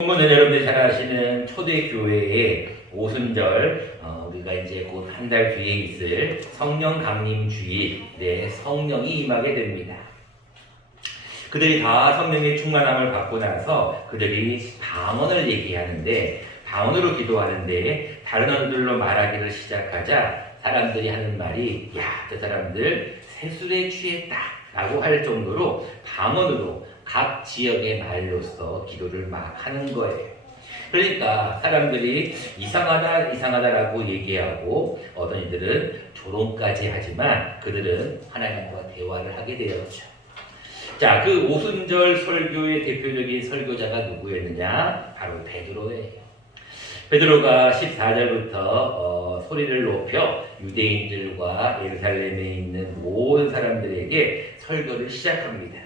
본문은 여러분들이 잘 아시는 초대교회의 오순절, 우리가 이제 곧 한 달 뒤에 있을 성령 강림 주일에 성령이 임하게 됩니다. 그들이 다 성령의 충만함을 받고 나서 그들이 방언을 얘기하는데, 방언으로 기도하는데 다른 언어들로 말하기를 시작하자 사람들이 하는 말이, 야, 저 사람들 세술에 취했다 라고 할 정도로 방언으로 각 지역의 말로서 기도를 막 하는 거예요. 그러니까 사람들이 이상하다라고 얘기하고, 어떤 이들은 조롱까지 하지만 그들은 하나님과 대화를 하게 되었죠. 자, 그 오순절 설교의 대표적인 설교자가 누구였느냐? 바로 베드로예요. 베드로가 14절부터 소리를 높여 유대인들과 예루살렘에 있는 모든 사람들에게 설교를 시작합니다.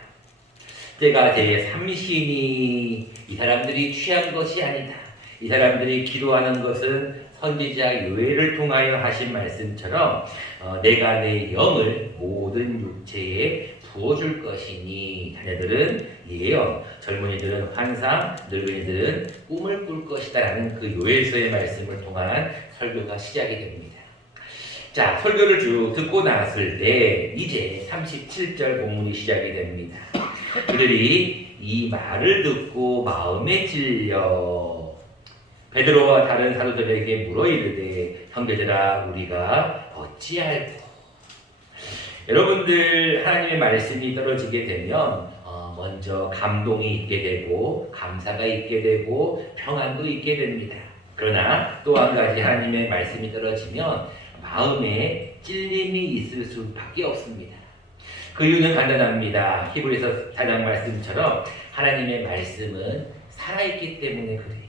제가 제3신이 이 사람들이 취한 것이 아니다. 이 사람들이 기도하는 것은 선지자 요엘을 통하여 하신 말씀처럼 내가 내 영을 모든 육체에 부어줄 것이니 자녀들은 예언, 젊은이들은 환상, 늙은이들은 꿈을 꿀 것이다 라는 그 요엘서의 말씀을 통한 설교가 시작이 됩니다. 자, 설교를 쭉 듣고 나왔을 때 이제 37절 본문이 시작이 됩니다. 그들이 이 말을 듣고 마음에 찔려 베드로와 다른 사도들에게 물어 이르되, 형제들아, 우리가 어찌할꼬. 여러분들, 하나님의 말씀이 떨어지게 되면 먼저 감동이 있게 되고 감사가 있게 되고 평안도 있게 됩니다. 그러나 또 한 가지, 하나님의 말씀이 떨어지면 마음에 찔림이 있을 수밖에 없습니다. 그 이유는 간단합니다. 히브리서 4장 말씀처럼 하나님의 말씀은 살아있기 때문에 그래요.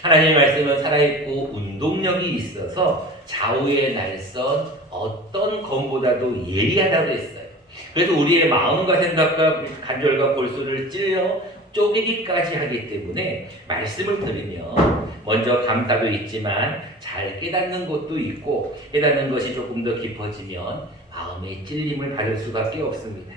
하나님의 말씀은 살아있고 운동력이 있어서 좌우의 날선 어떤 검보다도 예리하다고 했어요. 그래서 우리의 마음과 생각과 간절과 골수를 찔러 쪼개기까지 하기 때문에 말씀을 들으면 먼저 감사도 있지만 잘 깨닫는 것도 있고, 깨닫는 것이 조금 더 깊어지면 마음의 찔림을 받을 수밖에 없습니다.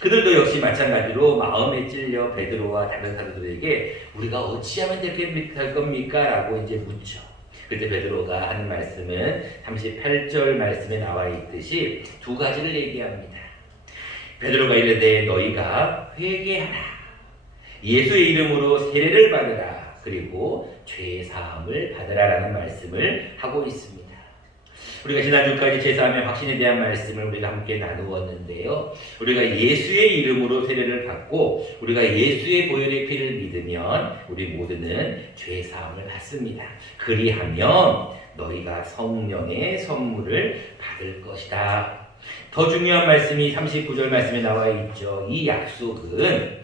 그들도 역시 마찬가지로 마음에 찔려 베드로와 다른 사도들에게 우리가 어찌하면 될 겁니까? 라고 이제 묻죠. 그때 베드로가 하는 말씀은 38절 말씀에 나와 있듯이 두 가지를 얘기합니다. 베드로가 이르되 너희가 회개하라, 예수의 이름으로 세례를 받으라, 그리고 죄 사함을 받으라라는 말씀을 하고 있습니다. 우리가 지난주까지 제사함의 확신에 대한 말씀을 우리가 함께 나누었는데요. 우리가 예수의 이름으로 세례를 받고 우리가 예수의 보혈의 피를 믿으면 우리 모두는 죄 사함을 받습니다. 그리하면 너희가 성령의 선물을 받을 것이다. 더 중요한 말씀이 39절 말씀에 나와 있죠. 이 약속은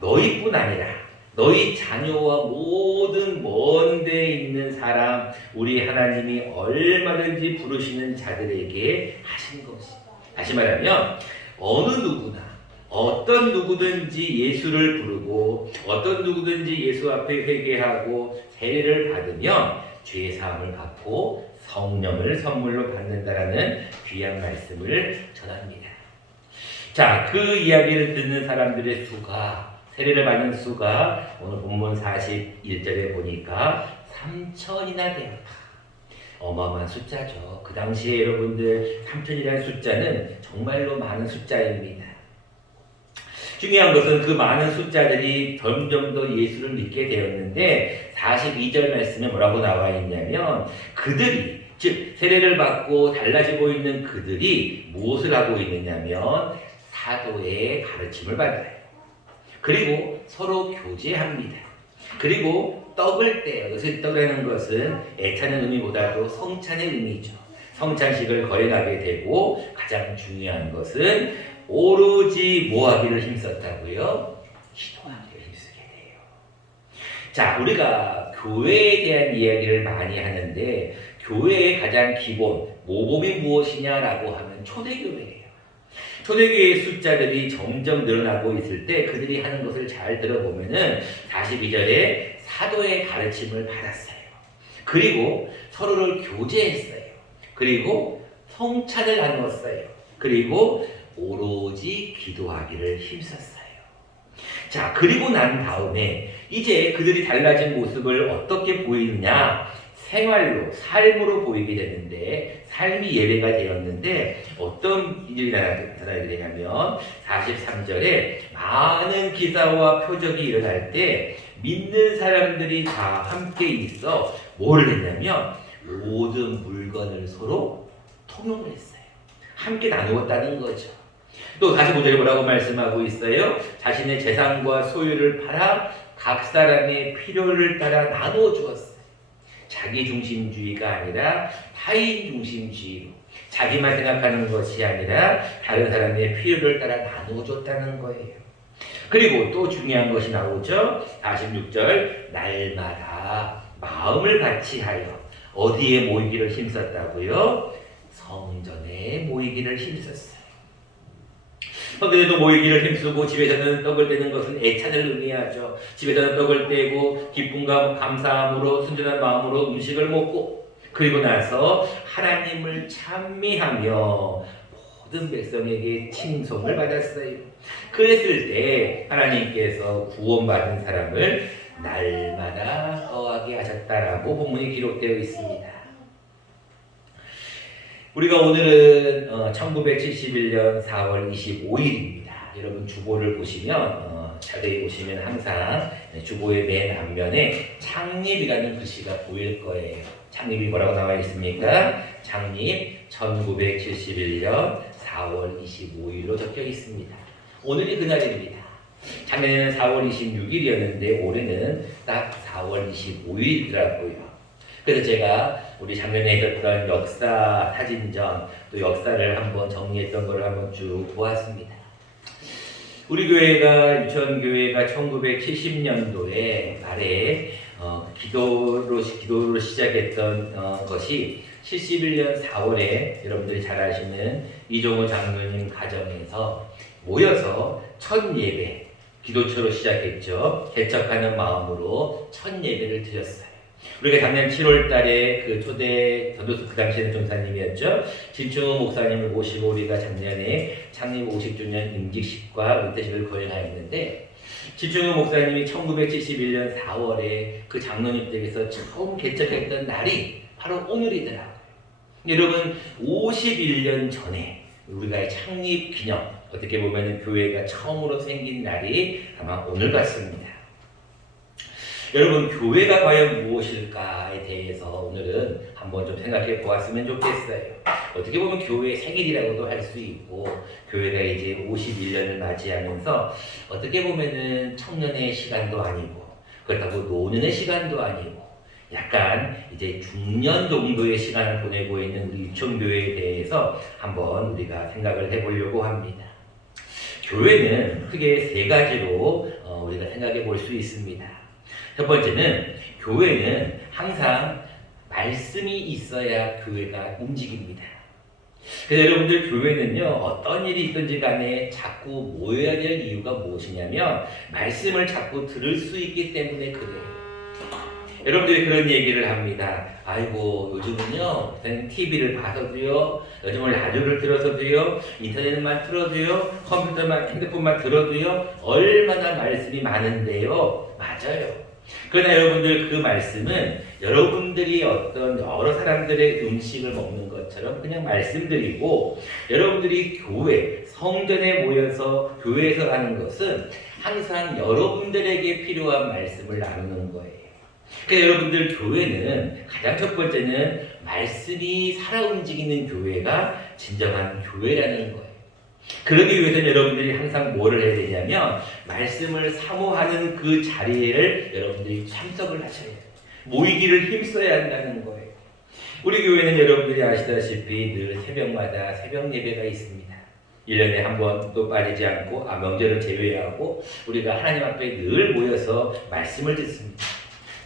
너희뿐 아니라 너희 자녀와 모든 먼 데 있는 사람, 우리 하나님이 얼마든지 부르시는 자들에게 하신 것이. 다시 말하면 어느 누구나, 어떤 누구든지 예수를 부르고 어떤 누구든지 예수 앞에 회개하고 세례를 받으면 죄 사함을 받고 성령을 선물로 받는다라는 귀한 말씀을 전합니다. 자, 그 이야기를 듣는 사람들의 수가, 세례를 받는 수가 오늘 본문 41절에 보니까 3,000이나 되었다. 어마어마한 숫자죠. 그 당시에 여러분들 3,000이라는 숫자는 정말로 많은 숫자입니다. 중요한 것은 그 많은 숫자들이 점점 더 예수를 믿게 되었는데 42절 말씀에 뭐라고 나와 있냐면, 그들이, 즉 세례를 받고 달라지고 있는 그들이 무엇을 하고 있느냐면 사도의 가르침을 받아요. 그리고 서로 교제합니다. 그리고 떡을 떼요. 여기서 떡이라는 것은 애타는 의미보다도 성찬의 의미죠. 성찬식을 거행하게 되고 가장 중요한 것은 오로지 뭐 하기를 힘썼다고요? 기도하기를 힘쓰게 돼요. 자, 우리가 교회에 대한 이야기를 많이 하는데 교회의 가장 기본 모범이 무엇이냐라고 하면 초대교회예요. 초대교회의 숫자들이 점점 늘어나고 있을 때 그들이 하는 것을 잘 들어보면은 42절에 사도의 가르침을 받았어요. 그리고 서로를 교제했어요. 그리고 성찬을 나누었어요. 그리고 오로지 기도하기를 힘썼어요. 자, 그리고 난 다음에 이제 그들이 달라진 모습을 어떻게 보이느냐? 생활로, 삶으로 보이게 되는데, 삶이 예배가 되었는데 어떤 일이 나타나게 되냐면 43절에 많은 기사와 표적이 일어날 때 믿는 사람들이 다 함께 있어 뭘 했냐면 모든 물건을 서로 통용을 했어요. 함께 나누었다는 거죠. 또 45절에 뭐라고 말씀하고 있어요? 자신의 재산과 소유를 팔아 각 사람의 필요를 따라 나누어 주었어요. 자기 중심주의가 아니라 타인 중심주의로, 자기만 생각하는 것이 아니라 다른 사람의 필요를 따라 나누어 줬다는 거예요. 그리고 또 중요한 것이 나오죠. 46절, 날마다 마음을 같이 하여 어디에 모이기를 힘썼다고요? 성전에 모이기를 힘썼어요. 성전에도 모이기를 힘쓰고 집에서는 떡을 떼는 것은 애찬을 의미하죠. 집에서는 떡을 떼고 기쁨과 감사함으로 순전한 마음으로 음식을 먹고 그리고 나서 하나님을 찬미하며 모든 백성에게 칭송을 받았어요. 그랬을 때 하나님께서 구원받은 사람을 날마다 거하게 하셨다라고 본문이 기록되어 있습니다. 우리가 오늘은 1971년 4월 25일입니다. 여러분 주보를 보시면 자세히 보시면 항상 주보의 맨 앞면에 창립이라는 글씨가 보일 거예요. 창립이 뭐라고 나와 있습니까? 창립 1971년 4월 25일로 적혀 있습니다. 오늘이 그날입니다. 작년에는 4월 26일이었는데 올해는 딱 4월 25일이더라고요. 그래서 제가 우리 작년에 있었던 역사 사진전 또 역사를 한번 정리했던 것을 한번 쭉 보았습니다. 우리 교회가 유천교회가 1970년도에 말에 기도로 시작했던 것이 71년 4월에 여러분들이 잘 아시는 이종호 장로님 가정에서 모여서 첫 예배 기도처로 시작했죠. 개척하는 마음으로 첫 예배를 드렸어요. 우리가 작년 7월 달에 그 초대 전도수 그 당시에는 전사님이었죠. 진충호 목사님을 모시고 우리가 작년에 창립 50주년 임직식과 은퇴식을 거행하였는데 진충호 목사님이 1971년 4월에 그 장로님 댁에서 처음 개척했던 날이 바로 오늘이더라고요. 여러분 51년 전에 우리가 창립 기념 어떻게 보면 교회가 처음으로 생긴 날이 아마 오늘 같습니다. 여러분 교회가 과연 무엇일까에 대해서 오늘은 한번 좀 생각해 보았으면 좋겠어요. 어떻게 보면 교회의 생일이라고도 할 수 있고 교회가 이제 51년을 맞이하면서 어떻게 보면은 청년의 시간도 아니고 그렇다고 노년의 시간도 아니고 약간 이제 중년 정도의 시간을 보내고 있는 우리 유천교회에 대해서 한번 우리가 생각을 해보려고 합니다. 교회는 크게 세 가지로 우리가 생각해 볼 수 있습니다. 첫 번째는 교회는 항상 말씀이 있어야 교회가 움직입니다. 그래서 여러분들 교회는요 어떤 일이 있든지 간에 자꾸 모여야 될 이유가 무엇이냐면 말씀을 자꾸 들을 수 있기 때문에 그래요. 여러분들이 그런 얘기를 합니다. 아이고 요즘은요 TV를 봐서도요 요즘은 라디오를 들어서도요 인터넷만 틀어도요 컴퓨터만 핸드폰만 들어도요 얼마나 말씀이 많은데요. 맞아요. 그러나 여러분들 그 말씀은 여러분들이 어떤 여러 사람들의 음식을 먹는 것처럼 그냥 말씀드리고 여러분들이 교회, 성전에 모여서 교회에서 하는 것은 항상 여러분들에게 필요한 말씀을 나누는 거예요. 그러니까 여러분들 교회는 가장 첫 번째는 말씀이 살아 움직이는 교회가 진정한 교회라는 거예요. 그러기 위해서는 여러분들이 항상 뭐를 해야 되냐면 말씀을 사모하는 그 자리를 여러분들이 참석을 하셔야 돼요. 모이기를 힘써야 한다는 거예요. 우리 교회는 여러분들이 아시다시피 늘 새벽마다 새벽 예배가 있습니다. 1년에 한 번도 빠지지 않고 명절을 제외하고 우리가 하나님 앞에 늘 모여서 말씀을 듣습니다.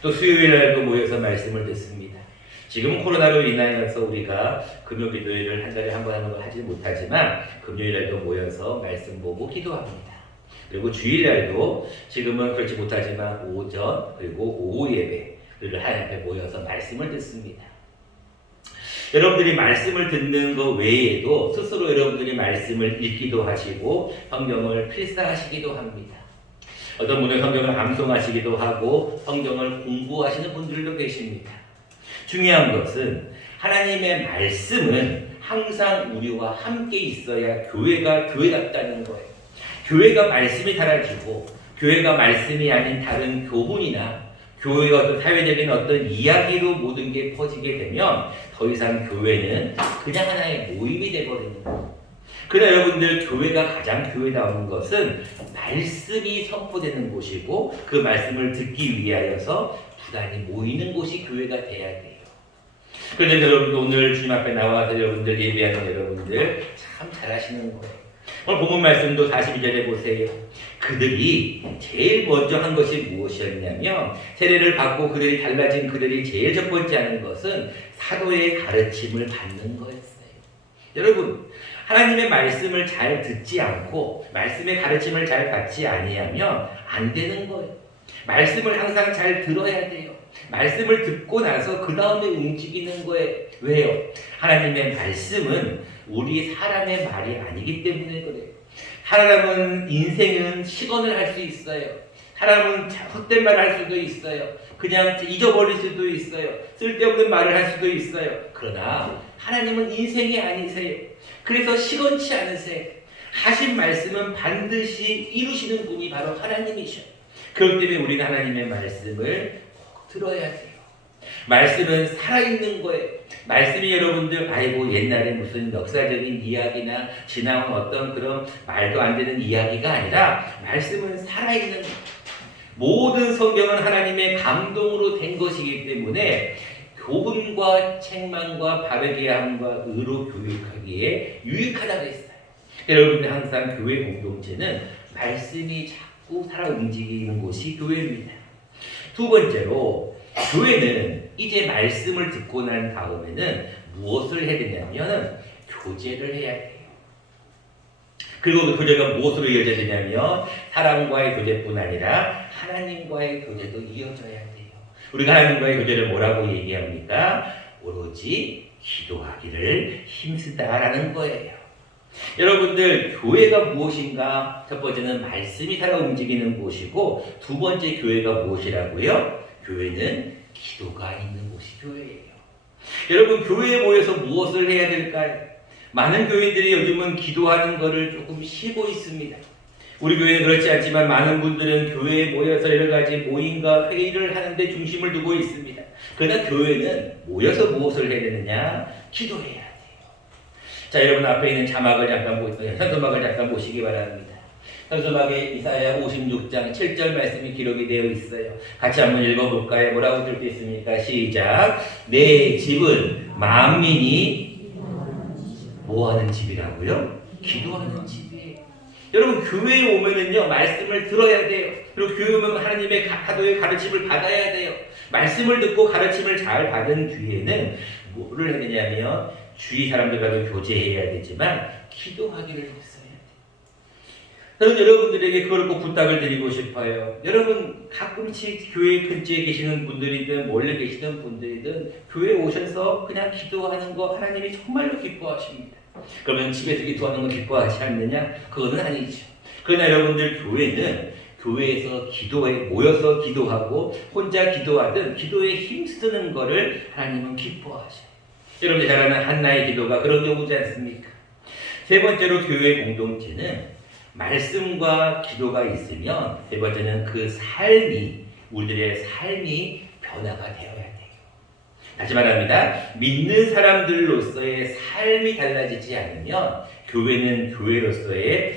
또 수요일 날도 모여서 말씀을 듣습니다. 지금 코로나로 인하여서 우리가 금요기도회를 한 달에 한 번 하는 걸 하지 못하지만 금요일날도 모여서 말씀 보고 기도합니다. 그리고 주일날도 지금은 그렇지 못하지만 오전 그리고 오후 예배를 하나님 앞에 모여서 말씀을 듣습니다. 여러분들이 말씀을 듣는 것 외에도 스스로 여러분들이 말씀을 읽기도 하시고 성경을 필사하시기도 합니다. 어떤 분은 성경을 암송하시기도 하고 성경을 공부하시는 분들도 계십니다. 중요한 것은 하나님의 말씀은 항상 우리와 함께 있어야 교회가 교회답다는 거예요. 교회가 말씀이 사라지고 교회가 말씀이 아닌 다른 교훈이나 교회가 어떤 사회적인 어떤 이야기로 모든 게 퍼지게 되면 더 이상 교회는 그냥 하나의 모임이 되어버리는 거예요. 그러나 여러분들, 교회가 가장 교회다운 것은 말씀이 선포되는 곳이고 그 말씀을 듣기 위하여서 부단히 모이는 곳이 교회가 돼야 돼요. 그런데 여러분들, 오늘 주님 앞에 나와서 여러분들 예배하는 여러분들 참 잘하시는 거예요. 오늘 본문 말씀도 42절에 보세요. 그들이 제일 먼저 한 것이 무엇이었냐면, 세례를 받고 그들이 달라진 그들이 제일 첫 번째 하는 것은 사도의 가르침을 받는 거였어요. 여러분, 하나님의 말씀을 잘 듣지 않고 말씀의 가르침을 잘 받지 아니하면 안 되는 거예요. 말씀을 항상 잘 들어야 돼요. 말씀을 듣고 나서 그 다음에 움직이는 거예요. 왜요? 하나님의 말씀은 우리 사람의 말이 아니기 때문에 그래요. 사람은 인생은 식언을 할 수 있어요. 사람은 헛된 말을 할 수도 있어요. 그냥 잊어버릴 수도 있어요. 쓸데없는 말을 할 수도 있어요. 그러나 하나님은 인생이 아니세요. 그래서 시건치 않으세요. 하신 말씀은 반드시 이루시는 분이 바로 하나님이셔요. 그렇기 때문에 우리가 하나님의 말씀을 꼭 들어야 돼요. 말씀은 살아있는 거예요. 말씀이 여러분들, 아이고 옛날에 무슨 역사적인 이야기나 지나온 어떤 그런 말도 안 되는 이야기가 아니라 말씀은 살아있는 거예요. 모든 성경은 하나님의 감동으로 된 것이기 때문에 교훈과 책망과 바르게 함과 의로 교육하기에 유익하다고 했어요. 여러분들, 항상 교회 공동체는 말씀이 자꾸 살아 움직이는 곳이 교회입니다. 두 번째로, 교회는 이제 말씀을 듣고 난 다음에는 무엇을 해야 되냐면 교제를 해야 돼요. 그리고 그 교제가 무엇으로 이어져야 되냐면 사람과의 교제뿐 아니라 하나님과의 교제도 이어져야 돼요. 우리가 하나님과의 교제를 뭐라고 얘기합니까? 오로지 기도하기를 힘쓰다라는 거예요. 여러분들, 교회가 무엇인가? 첫 번째는 말씀이 살아 움직이는 곳이고, 두 번째 교회가 무엇이라고요? 교회는 기도가 있는 곳이 교회예요. 여러분, 교회에 모여서 무엇을 해야 될까요? 많은 교인들이 요즘은 기도하는 것을 조금 쉬고 있습니다. 우리 교회는 그렇지 않지만 많은 분들은 교회에 모여서 여러 가지 모임과 회의를 하는데 중심을 두고 있습니다. 그러나 교회는 모여서 무엇을 해야 되느냐? 기도해야 돼요. 자, 여러분 앞에 있는 자막을 잠깐 보세요. 현수막을 잠깐 보시기 바랍니다. 현수막에 이사야 56장 7절 말씀이 기록이 되어 있어요. 같이 한번 읽어볼까요? 뭐라고 적혀 있습니까? 시작. 내 집은 만민이 뭐하는 집이라고요? 기도하는 집이에요. 여러분, 교회에 오면은요, 말씀을 들어야 돼요. 그리고 교회에 오면 하나님의 사도의 가르침을 받아야 돼요. 말씀을 듣고 가르침을 잘 받은 뒤에는 뭐를 해야 되냐면 주위 사람들과도 교제해야 되지만 기도하기를 했어야 돼요. 저는 여러분들에게 그걸 꼭 부탁을 드리고 싶어요. 여러분, 가끔씩 교회 근처에 계시는 분들이든 멀리 계시는 분들이든 교회에 오셔서 그냥 기도하는 거 하나님이 정말로 기뻐하십니다. 그러면 집에서 기도하는 거 기뻐하지 않느냐? 그거는 아니죠. 그러나 여러분들, 교회는 교회에서 기도에 모여서 기도하고 혼자 기도하든 기도에 힘쓰는 거를 하나님은 기뻐하셔요. 여러분들 잘 아는 한나의 기도가 그런 경우지 않습니까? 세 번째로, 교회 공동체는 말씀과 기도가 있으면 세 번째는 그 삶이, 우리들의 삶이 변화가 되어야 돼요. 다시 말합니다. 믿는 사람들로서의 삶이 달라지지 않으면 교회는 교회로서의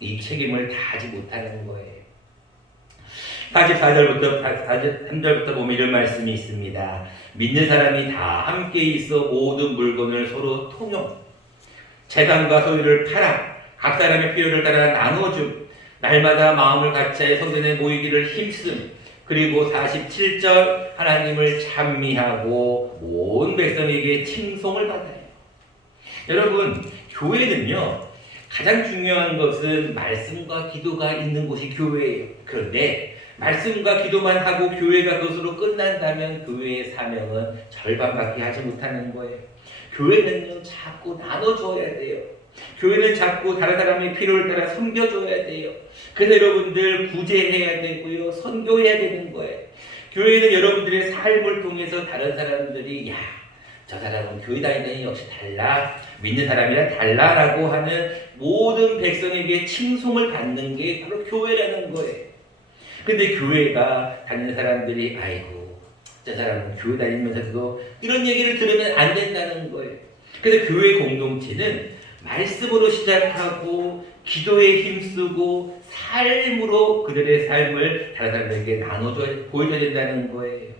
이 책임을 다하지 못하는 거예요. 44절부터 43절부터 보면 이런 말씀이 있습니다. 믿는 사람이 다 함께 있어 모든 물건을 서로 통용, 재산과 소유를 팔아 각 사람의 필요를 따라 나눠줌, 날마다 마음을 같이 성전에 모이기를 힘씀. 그리고 47절, 하나님을 찬미하고 온 백성에게 칭송을 받아요. 여러분, 교회는요, 가장 중요한 것은 말씀과 기도가 있는 곳이 교회예요. 그런데 말씀과 기도만 하고 교회가 그것으로 끝난다면 교회의 사명은 절반밖에 하지 못하는 거예요. 교회는요, 자꾸 나눠줘야 돼요. 교회는 자꾸 다른 사람의 필요를 따라 섬겨줘야 돼요. 그래서 여러분들 구제해야 되고요. 선교해야 되는 거예요. 교회는 여러분들의 삶을 통해서 다른 사람들이 저 사람은 교회 다니더니 역시 달라. 믿는 사람이랑 달라라고 하는 모든 백성에게 칭송을 받는 게 바로 교회라는 거예요. 근데 교회가 다니는 사람들이 아이고 저 사람은 교회 다니면서도 이런 얘기를 들으면 안 된다는 거예요. 그래서 교회 공동체는 말씀으로 시작하고 기도에 힘쓰고 삶으로 그들의 삶을 다른 사람들에게 보여줘야 된다는 거예요.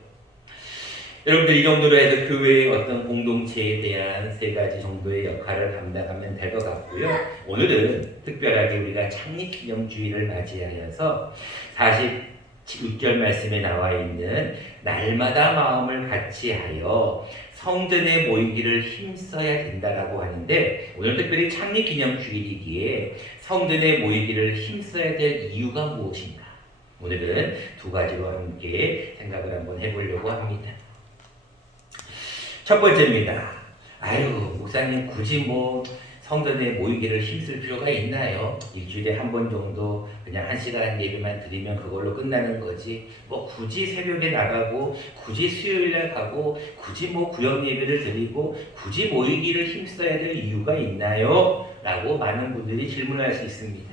여러분들 이 정도로 해서 교회의 어떤 공동체에 대한 3가지 정도의 역할을 감당하면 될 것 같고요. 오늘은 특별하게 우리가 창립기념주의를 맞이하여서 46절 말씀에 나와 있는 날마다 마음을 같이하여 성전에 모이기를 힘써야 된다라고 하는데, 오늘 특별히 창립기념주일이기에 성전에 모이기를 힘써야 될 이유가 무엇인가? 오늘은 2가지로 함께 생각을 한번 해보려고 합니다. 첫 번째입니다. 목사님 굳이 성전에 모이기를 힘쓸 필요가 있나요? 일주일에 한 번 정도 그냥 1시간 예배만 드리면 그걸로 끝나는 거지. 굳이 새벽에 나가고 굳이 수요일날 가고 굳이 구역 예배를 드리고 굳이 모이기를 힘써야 될 이유가 있나요? 라고 많은 분들이 질문할 수 있습니다.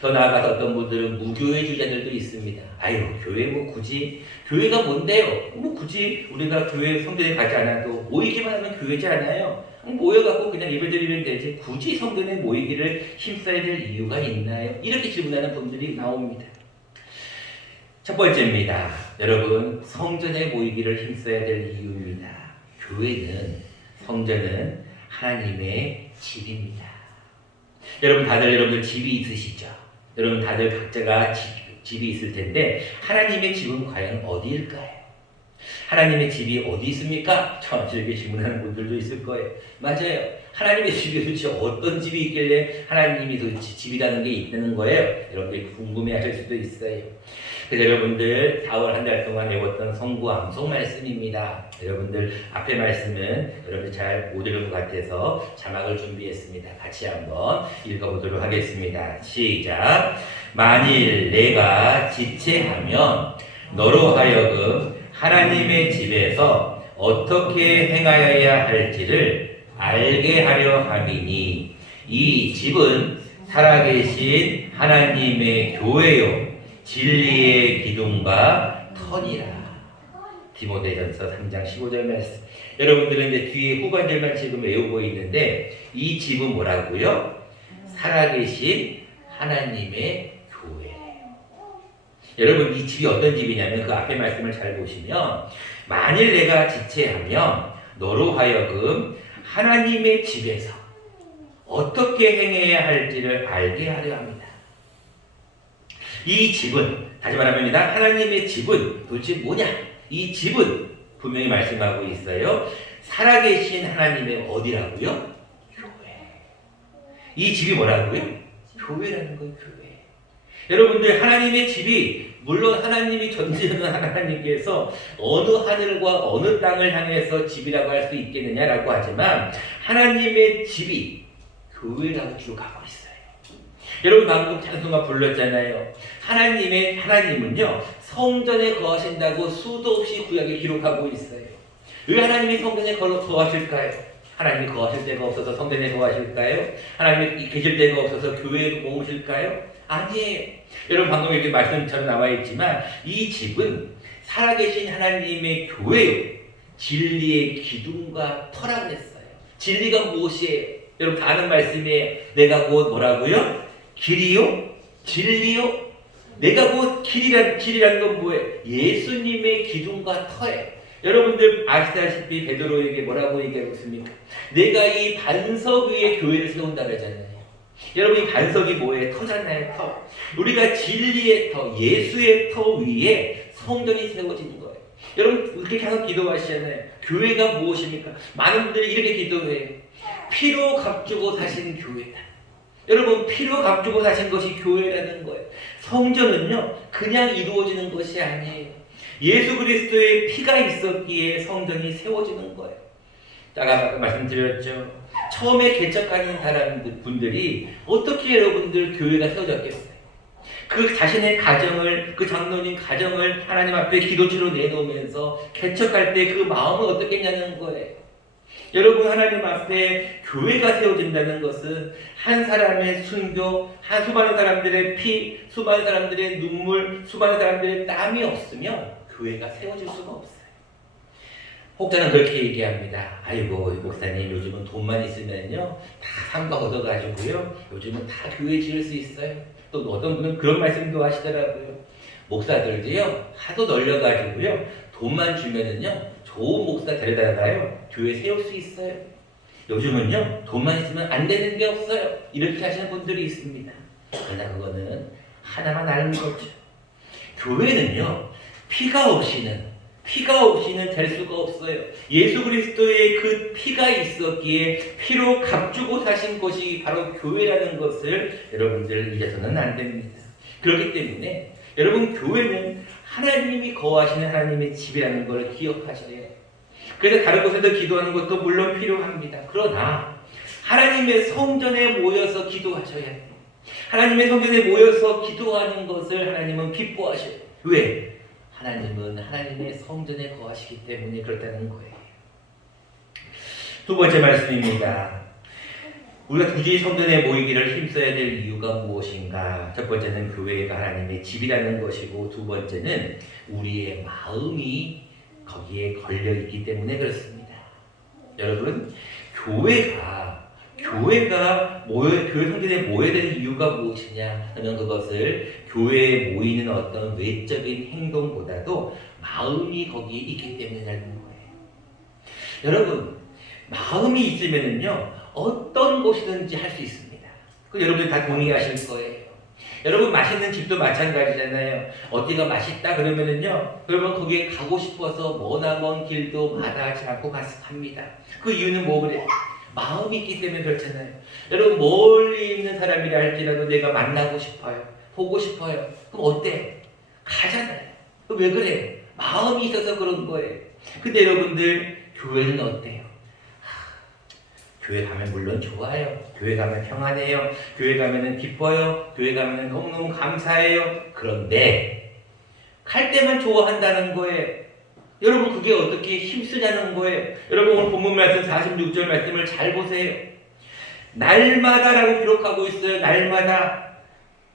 더 나아가서 어떤 분들은 무교회 주자들도 있습니다. 교회 굳이 교회가 뭔데요? 굳이 우리가 교회 성전에 가지 않아도 모이기만 하면 교회지 않아요? 모여갖고 그냥 예배드리면 되지 굳이 성전에 모이기를 힘써야 될 이유가 있나요? 이렇게 질문하는 분들이 나옵니다. 첫 번째입니다. 여러분, 성전에 모이기를 힘써야 될 이유입니다. 성전은 하나님의 집입니다. 여러분들 집이 있으시죠? 여러분 다들 각자가 집이 있을 텐데 하나님의 집은 과연 어디일까요? 하나님의 집이 어디 있습니까? 저에게 질문하는 분들도 있을 거예요. 맞아요. 하나님의 집이 도대체 어떤 집이 있길래 하나님이 도대체 집이라는 게 있다는 거예요. 여러분들이 궁금해하실 수도 있어요. 그래서 여러분들 4월 한 달 동안 외웠던 성구 암송 말씀입니다. 여러분들 앞에 말씀은 여러분들 잘 못 읽은 것 같아서 자막을 준비했습니다. 같이 한번 읽어보도록 하겠습니다. 시작. 만일 내가 지체하면 너로 하여금 하나님의 집에서 어떻게 행하여야 할지를 알게 하려 함이니 이 집은 살아계신 하나님의 교회요 진리의 기둥과 터니라. 디모데전서 3장 15절 말씀. 여러분들은 이제 뒤에 후반절만 지금 외우고 있는데 이 집은 뭐라고요? 살아계신 하나님의 교회. 여러분 이 집이 어떤 집이냐면 그 앞에 말씀을 잘 보시면 만일 내가 지체하면 너로 하여금 하나님의 집에서 어떻게 행해야 할지를 알게 하려 합니다. 이 집은 다시 말하면입니다. 하나님의 집은 도대체 뭐냐? 이 집은 분명히 말씀하고 있어요. 살아계신 하나님의 어디라고요? 교회. 이 집이 뭐라고요? 교회라는 거예요. 교회. 여러분들 하나님의 집이 물론 하나님이 전지하는 하나님께서 어느 하늘과 어느 땅을 향해서 집이라고 할 수 있겠느냐라고 하지만 하나님의 집이 교회라고 기록하고 있어요. 여러분 방금 찬송가 불렀잖아요. 하나님은요 성전에 거하신다고 수도 없이 구약에 기록하고 있어요. 왜 하나님이 성전에 거하실까요? 하나님이 거하실 데가 없어서 성전에 거하실까요? 하나님이 계실 데가 없어서 교회에 머무실까요? 아니에요. 여러분 방금 이렇게 말씀처럼 나와 있지만 이 집은 살아계신 하나님의 교회요 진리의 기둥과 터라고 했어요. 진리가 무엇이에요? 여러분 다 아는 말씀이에요. 내가 곧 뭐라고요? 길이요? 진리요? 내가 곧 길이라는 건 뭐예요? 예수님의 기둥과 터예요. 여러분들 아시다시피 베드로에게 뭐라고 얘기하고 있습니까? 내가 이 반석 위에 교회를 세운다 그러잖아요. 여러분 이 반석이 뭐예요? 터잖아요. 터. 우리가 진리의 터, 예수의 터 위에 성전이 세워지는 거예요. 여러분 이렇게 항상 기도하시잖아요. 교회가 무엇입니까? 많은 분들이 이렇게 기도해요. 피로 값주고 사신 교회다. 여러분 피로 값주고 사신 것이 교회라는 거예요. 성전은요 그냥 이루어지는 것이 아니에요. 예수 그리스도의 피가 있었기에 성전이 세워지는 거예요. 아까 말씀드렸죠. 처음에 개척하는 분들이 어떻게 여러분들 교회가 세워졌겠어요? 그 자신의 가정을, 그 장로님 가정을 하나님 앞에 기도처로 내놓으면서 개척할 때 그 마음은 어떻겠냐는 거예요. 여러분, 하나님 앞에 교회가 세워진다는 것은 한 사람의 순교, 한 수많은 사람들의 피, 수많은 사람들의 눈물, 수많은 사람들의 땀이 없으면 교회가 세워질 수가 없어요. 혹자는 그렇게 얘기합니다. 아이고, 목사님 요즘은 돈만 있으면요 다 상가 얻어가지고요 요즘은 다 교회 지을 수 있어요. 또 어떤 분은 그런 말씀도 하시더라고요. 목사들도요 하도 널려가지고요 돈만 주면은요 좋은 목사 데려다가요 교회 세울 수 있어요. 요즘은요 돈만 있으면 안 되는 게 없어요. 이렇게 하시는 분들이 있습니다. 그러나 그거는 하나만 아는 거죠. 교회는요 피가 없이는 될 수가 없어요. 예수 그리스도의 그 피가 있었기에 피로 값주고 사신 것이 바로 교회라는 것을 여러분들 잊어서는 안 됩니다. 그렇기 때문에 여러분, 교회는 하나님이 거하시는 하나님의 집이라는 걸 기억하셔야 해요. 그래서 다른 곳에서 기도하는 것도 물론 필요합니다. 그러나 하나님의 성전에 모여서 기도하셔야 해요. 하나님의 성전에 모여서 기도하는 것을 하나님은 기뻐하셔요. 왜? 하나님은 하나님의 성전에 거하시기 때문에 그렇다는 거예요. 두 번째 말씀입니다. 우리가 굳이 성전에 모이기를 힘써야 될 이유가 무엇인가? 첫 번째는 교회가 하나님의 집이라는 것이고, 두 번째는 우리의 마음이 거기에 걸려있기 때문에 그렇습니다. 여러분, 교회 성전에 모여야 되는 이유가 무엇이냐 하면 그것을 교회에 모이는 어떤 외적인 행동보다도 마음이 거기에 있기 때문이라는 거예요. 여러분, 마음이 있으면요 어떤 곳이든지 할 수 있습니다. 그 여러분들 다 동의하실 거예요. 여러분, 맛있는 집도 마찬가지잖아요. 어디가 맛있다 그러면은요 그러면 거기에 가고 싶어서 머나먼 길도 마다하지 않고 갑니다. 그 이유는 뭐 그래요? 마음이 있기 때문에 그렇잖아요. 여러분, 멀리 있는 사람이라 할지라도 내가 만나고 싶어요. 보고 싶어요. 그럼 어때? 가잖아요. 왜 그래요? 마음이 있어서 그런 거예요. 근데 여러분들, 교회는 어때요? 교회 가면 물론 좋아요. 교회 가면 평안해요. 교회 가면은 기뻐요. 교회 가면은 너무너무 감사해요. 그런데 갈 때만 좋아한다는 거예요. 여러분, 그게 어떻게 힘쓰냐는 거예요. 여러분, 오늘 본문 말씀 46절 말씀을 잘 보세요. 날마다라고 기록하고 있어요. 날마다.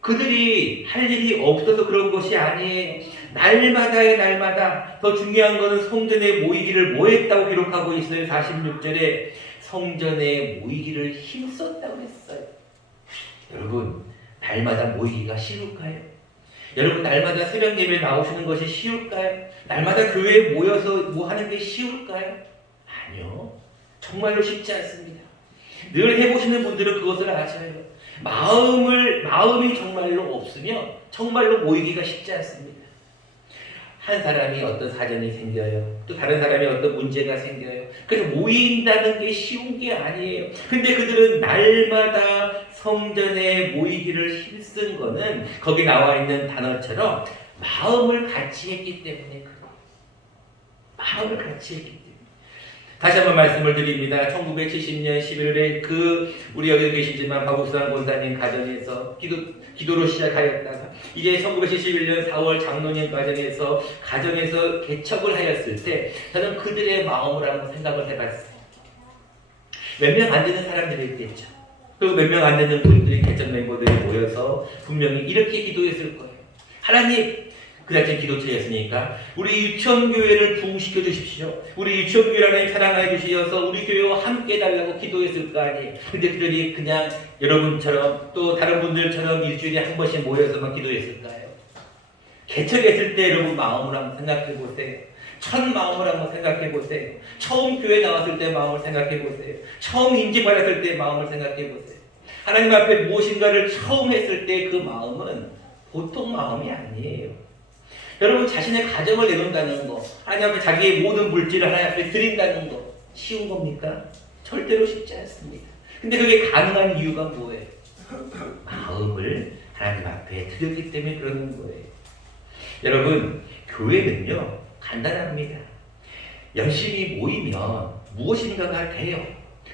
그들이 할 일이 없어서 그런 것이 아니에요. 날마다의 날마다. 더 중요한 것은 성전에 모이기를 뭐 했다고 기록하고 있어요. 46절에 성전에 모이기를 힘썼다고 했어요. 여러분, 날마다 모이기가 쉬울까요? 여러분, 날마다 새벽 예배 나오시는 것이 쉬울까요? 날마다 교회에 모여서 뭐 하는 게 쉬울까요? 아니요. 정말로 쉽지 않습니다. 늘 해보시는 분들은 그것을 아셔요. 마음이 정말로 없으면 정말로 모이기가 쉽지 않습니다. 한 사람이 어떤 사정이 생겨요. 또 다른 사람이 어떤 문제가 생겨요. 그래서 모인다는 게 쉬운 게 아니에요. 근데 그들은 날마다 성전에 모이기를 힘쓴 거는 거기 나와 있는 단어처럼 마음을 같이 했기 때문에 그래요. 마음을 같이 했기 때문에. 다시 한번 말씀을 드립니다. 1970년 11월에 우리 여기 계시지만 박욱상 권사님 가정에서 기도로 시작하였다가 이제 1971년 4월 장로님 가정에서 개척을 하였을 때 저는 그들의 마음을 한번 생각을 해봤어요. 몇 명 안 되는 사람들이 있겠죠. 그리고 몇 명 안 되는 분들이 개척 멤버들이 모여서 분명히 이렇게 기도했을 거예요. 하나님, 그 당시 기도처였으니까 우리 유치원교회를 부흥시켜 주십시오. 우리 유치원교회를 사랑해 주셔서 우리 교회와 함께 해달라고 기도했을 거 아니에요. 근데 그들이 그냥 여러분처럼 또 다른 분들처럼 일주일에 한 번씩 모여서만 기도했을까요? 개척했을 때 여러분 마음을 한번 생각해 보세요. 첫 마음을 한번 생각해 보세요. 처음 교회 나왔을 때 마음을 생각해 보세요. 처음 인지받았을 때 마음을 생각해 보세요. 하나님 앞에 무엇인가를 처음 했을 때 그 마음은 보통 마음이 아니에요. 여러분, 자신의 가정을 내놓는다는 거, 하나님 앞에 자기의 모든 물질을 하나님 앞에 드린다는 거 쉬운 겁니까? 절대로 쉽지 않습니다. 근데 그게 가능한 이유가 뭐예요? 마음을 하나님 앞에 드렸기 때문에 그러는 거예요. 여러분, 교회는요 간단합니다. 열심히 모이면 무엇인가가 돼요.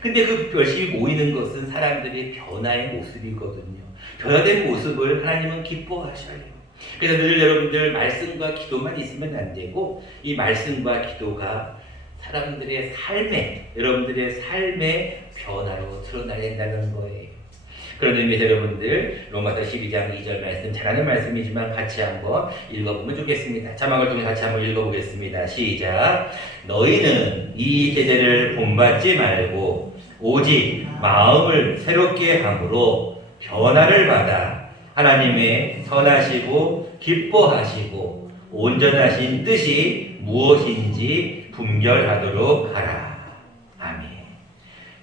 근데 그 열심히 모이는 것은 사람들의 변화의 모습이거든요. 변화된 모습을 하나님은 기뻐하셔요. 그래서 늘 여러분들 말씀과 기도만 있으면 안 되고 이 말씀과 기도가 사람들의 삶에, 여러분들의 삶의 변화로 드러나야 된다는 거예요. 그런 의미에서 여러분들 로마서 12장 2절 말씀, 잘하는 말씀이지만 같이 한번 읽어보면 좋겠습니다. 자막을 통해 같이 한번 읽어보겠습니다. 시작. 너희는 이 세대를 본받지 말고 오직 마음을 새롭게 함으로 변화를 받아 하나님의 선하시고 기뻐하시고 온전하신 뜻이 무엇인지 분별하도록 하라. 아멘.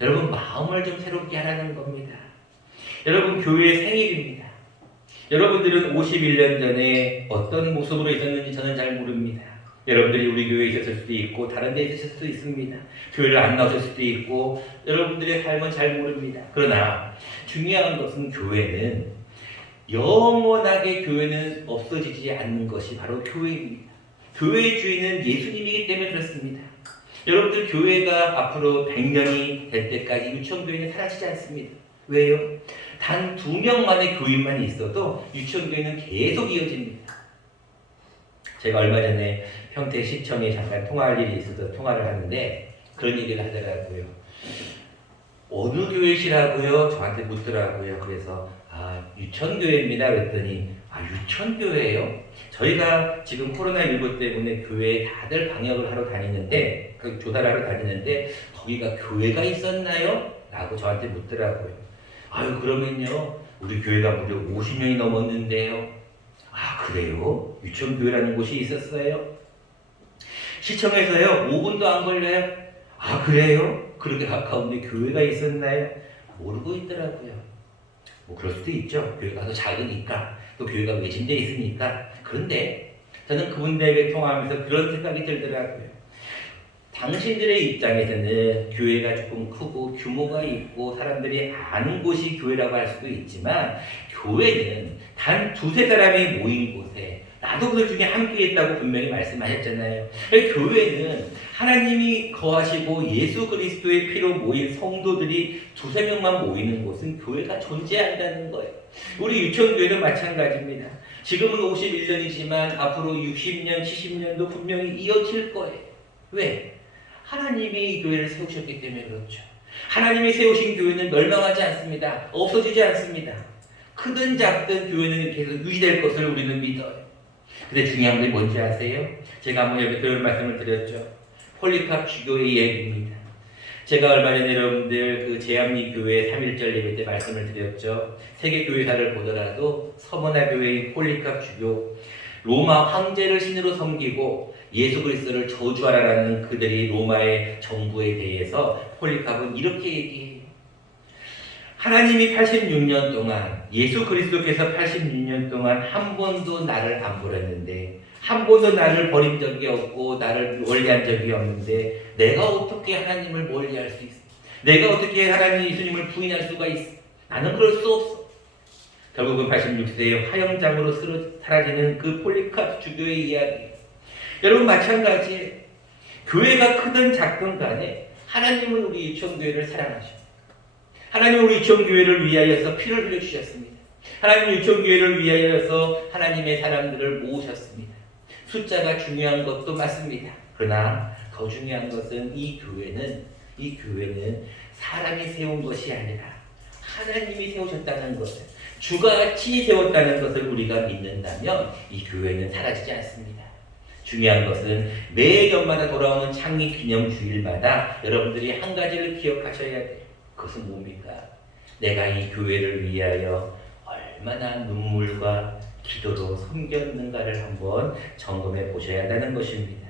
여러분, 마음을 좀 새롭게 하라는 겁니다. 여러분, 교회 생일입니다. 여러분들은 51년 전에 어떤 모습으로 있었는지 저는 잘 모릅니다. 여러분들이 우리 교회에 있었을 수도 있고 다른 데 있었을 수도 있습니다. 교회를 안 나오셨을 수도 있고 여러분들의 삶은 잘 모릅니다. 그러나 중요한 것은 교회는 영원하게 교회는 없어지지 않는 것이 바로 교회입니다. 교회의 주인은 예수님이기 때문에 그렇습니다. 여러분들 교회가 앞으로 100년이 될 때까지 유치원교회는 사라지지 않습니다. 왜요? 단 2명만의 교인만 있어도 유치원교회는 계속 이어집니다. 제가 얼마 전에 평택시청에 잠깐 통화할 일이 있어서 통화를 하는데 그런 얘기를 하더라고요. 어느 교회시라고요? 저한테 묻더라고요. 그래서 유천교회입니다. 그랬더니 유천교회예요? 저희가 지금 코로나19 때문에 교회에 다들 방역을 하러 다니는데 조사를 하러 다니는데 거기가 교회가 있었나요? 라고 저한테 묻더라고요. 그러면요 우리 교회가 무려 50년이 넘었는데요. 그래요? 유천교회라는 곳이 있었어요? 시청에서요 5분도 안 걸려요? 그래요? 그렇게 가까운데 교회가 있었나요? 모르고 있더라고요. 그럴 수도 있죠. 교회가 더 작으니까 또 교회가 외진데 있으니까. 그런데 저는 그분들에게 통화하면서 그런 생각이 들더라고요. 당신들의 입장에서는 교회가 조금 크고 규모가 있고 사람들이 아는 곳이 교회라고 할 수도 있지만 교회는 단 2-3사람이 모인 곳에 나도 그 중에 함께 있다고 분명히 말씀하셨잖아요. 교회는 하나님이 거하시고 예수 그리스도의 피로 모인 성도들이 2-3명만 모이는 곳은 교회가 존재한다는 거예요. 우리 유천교회도 마찬가지입니다. 지금은 51년이지만 앞으로 60년, 70년도 분명히 이어질 거예요. 왜? 하나님이 이 교회를 세우셨기 때문에 그렇죠. 하나님이 세우신 교회는 멸망하지 않습니다. 없어지지 않습니다. 크든 작든 교회는 계속 유지될 것을 우리는 믿어요. 근데 중요한 게 뭔지 아세요? 제가 한번 여기 그런 말씀을 드렸죠. 폴리캅 주교의 이야기입니다. 제가 얼마 전에 여러분들 그 제암리 교회 3.1절 예배 때 말씀을 드렸죠. 세계 교회사를 보더라도 서머나 교회의 폴리캅 주교, 로마 황제를 신으로 섬기고 예수 그리스도를 저주하라라는 그들이 로마의 정부에 대해서 폴리캅은 이렇게 얘기해요. 하나님이 86년 동안 예수 그리스도께서 86년 동안 한 번도 나를 안 버렸는데 한 번도 나를 버린 적이 없고 나를 멀리한 적이 없는데 내가 어떻게 하나님을 멀리할 수 있어? 내가 어떻게 하나님 예수님을 부인할 수가 있어? 나는 그럴 수 없어. 결국은 86세에 화영장으로 사라지는 그 폴리캅 주교의 이야기. 여러분 마찬가지예요. 교회가 크든 작든 간에 하나님은 우리 유천교회를 사랑하십니다. 하나님은 우리 유천교회를 위하여서 피를 흘려주셨습니다. 하나님은 유천교회를 위하여서 하나님의 사람들을 모으셨습니다. 숫자가 중요한 것도 맞습니다. 그러나 더 중요한 것은 이 교회는 사람이 세운 것이 아니라 하나님이 세우셨다는 것을, 주가 친히 세웠다는 것을 우리가 믿는다면 이 교회는 사라지지 않습니다. 중요한 것은 매년마다 돌아오는 창립 기념 주일마다 여러분들이 한 가지를 기억하셔야 돼요. 그것은 뭡니까? 내가 이 교회를 위하여 얼마나 눈물과 기도로 섬겼는가를 한번 점검해 보셔야 한다는 것입니다.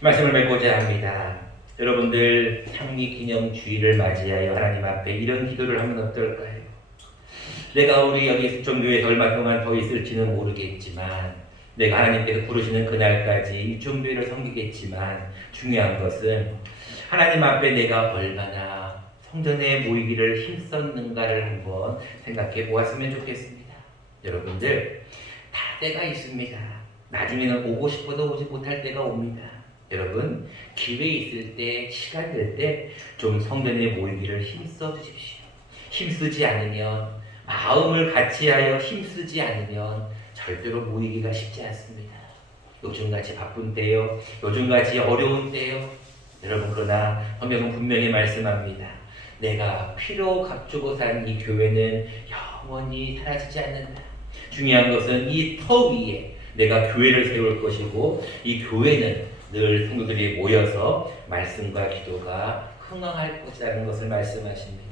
말씀을 맺고자 합니다. 여러분들 창립 기념 주일을 맞이하여 하나님 앞에 이런 기도를 하면 어떨까요? 내가 우리 여기 유천교회에서 얼마 동안 더 있을지는 모르겠지만 내가 하나님께서 부르시는 그날까지 유천교회를 섬기겠지만 중요한 것은 하나님 앞에 내가 얼마나 성전에 모이기를 힘썼는가를 한번 생각해 보았으면 좋겠습니다. 여러분들 다 때가 있습니다. 나중에는 오고 싶어도 오지 못할 때가 옵니다. 여러분, 기회 있을 때, 시간 될 때 좀 성전에 모이기를 힘써 주십시오. 힘쓰지 않으면, 마음을 같이하여 힘쓰지 않으면 절대로 모이기가 쉽지 않습니다. 요즘같이 바쁜 때요, 요즘같이 어려운 때요. 여러분, 그러나 성경은 분명히 말씀합니다. 내가 피로 값주고 산 이 교회는 영원히 사라지지 않는다. 중요한 것은 이 터 위에 내가 교회를 세울 것이고, 이 교회는 늘 성도들이 모여서 말씀과 기도가 흥황할 것이라는 것을 말씀하십니다.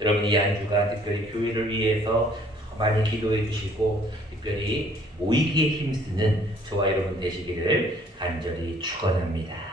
여러분, 이 한 주간 특별히 교회를 위해서 더 많이 기도해 주시고 특별히 모이기에 힘쓰는 저와 여러분 되시기를 간절히 축원합니다.